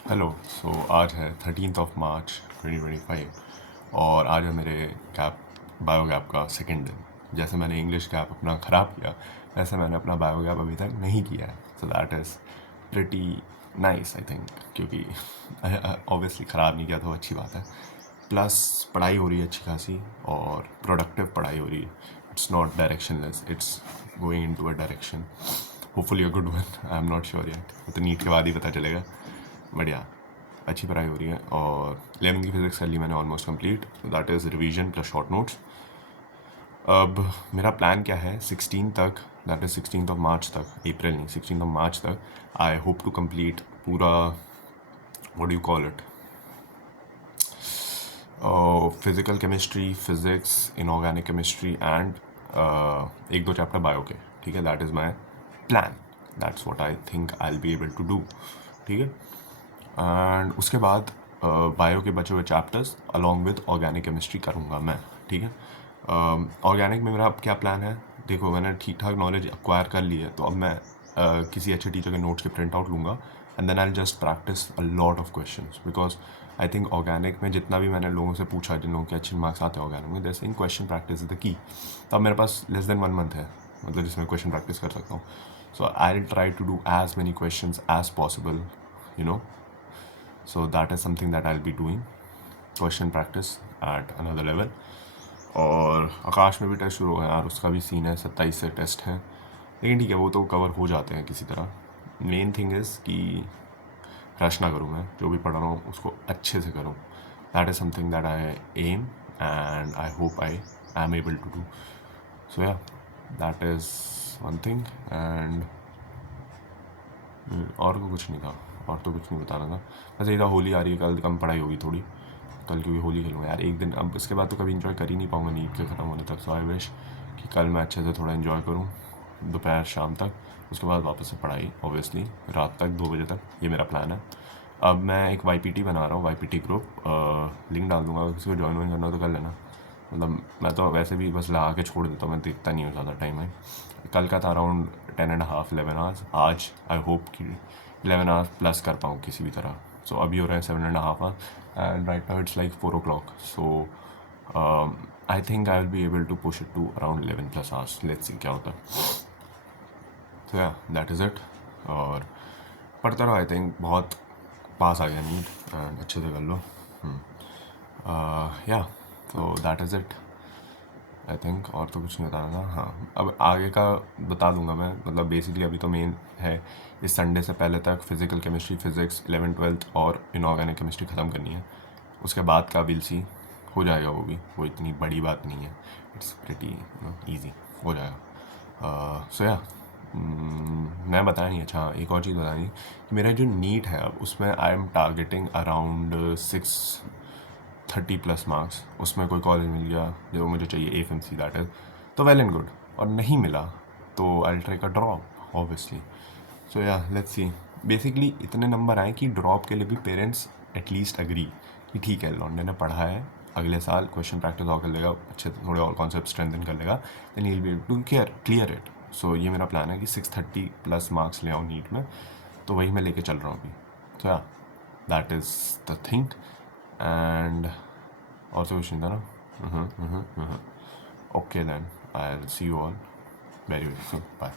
Hello. आज है 13 मार्च 2025 और आज है मेरे बायो गैप का सेकेंड दिन। जैसे मैंने इंग्लिश गैप अपना ख़राब किया, वैसे मैंने अपना बायो गैप अभी तक नहीं किया है। So that is pretty nice I think, क्योंकि ऑब्वियसली ख़राब नहीं किया तो अच्छी बात है। प्लस पढ़ाई हो रही है अच्छी खासी और प्रोडक्टिव पढ़ाई हो रही है। It's not directionless, it's going in to a direction, hopefully a good one. I am not sure yet, तो नीट के बाद ही पता चलेगा। बढ़िया, अच्छी पढ़ाई हो रही है और 11वीं की फिज़िक्स कर ली मैंने almost complete. That is revision plus short notes. अब मेरा प्लान क्या है, 16 तक, दैट इज़ 16 मार्च तक, अप्रैल नहीं 16 मार्च तक, आई होप टू कंप्लीट पूरा, what do you call it, physical chemistry, physics, inorganic chemistry and एक दो चैप्टर बायो के। ठीक है, that is my plan, that's what I think I will be able to do. ठीक है, and उसके बाद बायो के बचे हुए chapters along with organic chemistry करूँगा मैं। ठीक है, ऑर्गेनिक में मेरा अब क्या प्लान है, देखो मैंने ठीक ठाक नॉलेज एक्वायर कर ली है, तो अब मैं किसी अच्छे टीचर के नोट्स के प्रिंट आउट लूँगा and then I just practice a lot of questions, because I think organic में जितना भी मैंने लोगों से पूछा, जिन लोगों के अच्छे मार्क्स आते हैं ऑर्गेनिक में, जैसे इन question practice is the key. तो अब मेरे पास लेस देन 1 मंथ है, मतलब जिसमें क्वेश्चन प्रैक्टिस कर सकता हूँ। So I will try to do as many question as possible, you know. So that is something that I'll be doing, question practice at another level. और आकाश में भी test शुरू हो गया यार, उसका भी सीन है, 27 से टेस्ट हैं, लेकिन ठीक है वो तो कवर हो जाते हैं किसी तरह। मेन थिंग इज़ कि रश ना करूँ, मैं जो भी पढ़ रहा हूँ उसको अच्छे से करूँ। That is something that I am and I hope I am able to do. So yeah, that is one thing. And और तो कुछ नहीं था, और तो कुछ नहीं बताना था। बस यही था, होली आ रही है, कल कम पढ़ाई होगी थोड़ी कल, क्योंकि होली खेलूँगा यार एक दिन। अब इसके बाद तो कभी इन्जॉय कर ही नहीं पाऊँगा नीट के ख़त्म होने तक। सो आई विश कि कल मैं अच्छे से थोड़ा इन्जॉय करूँ दोपहर शाम तक, उसके बाद वापस से पढ़ाई ऑब्वियसली रात तक 2 बजे तक, ये मेरा प्लान है। अब मैं एक YPT बना रहा हूँ, YPT ग्रुप, लिंक डाल दूँगा, किसी को ज्वाइन वाइन करना हो तो कर लेना। मतलब मैं तो वैसे भी बस लगा के छोड़ देता हूँ, मैं देखता नहीं हूँ ज़्यादा टाइम है। कल का था अराउंड 10.5 11 आवर्स, आज आई होप कि 11 आवर्स प्लस कर पाऊँ किसी भी तरह। सो अभी हो रहे हैं 7.5 hours and right now it's like 4 o'clock। So I think I will be able to push it to around 11+ hours, let's see क्या होता है। तो या दैट इज़ इट। और पढ़ता रहो, आई थिंक बहुत पास आ गया नीट एंड अच्छे से कर लो। या, तो that is it I think. और तो कुछ नहीं बताना था। हाँ, अब आगे का बता दूंगा मैं, मतलब बेसिकली अभी तो मेन है इस संडे से पहले तक physical chemistry, physics 11th 12th और इनऑर्गेनिक केमिस्ट्री ख़त्म करनी है। उसके बाद का विल सी, हो जाएगा वो भी, वो इतनी बड़ी बात नहीं है, इट्स प्रिटी ईजी, हो जाएगा। सो या, मैं बताया नहीं, अच्छा एक और चीज़ बतानी कि मेरा जो नीट है अब उसमें I am targeting around 630+ marks. उसमें कोई कॉलेज मिल गया जो मुझे चाहिए, FMC दैट इज़, तो वेल एंड गुड, और नहीं मिला तो आई ट्राई का ड्रॉप ऑब्वियसली। सो या, लेट्स सी। बेसिकली इतने नंबर आए कि ड्रॉप के लिए भी पेरेंट्स एटलीस्ट अग्री कि ठीक है लॉन्डे ने पढ़ा है, अगले साल क्वेश्चन प्रैक्टिस और कर लेगा, अच्छे थोड़े और कॉन्सेप्ट स्ट्रेंथन कर लेगा, then he will be able to clear it. So ये मेरा प्लान है कि 630+ मार्क्स ले आऊँ नीट में, तो वही मैं लेके चल रहा हूँ अभी। तो yeah, that is the thing. And और तो कुछ नहीं था ना। Okay then, I will see you all very very soon, bye.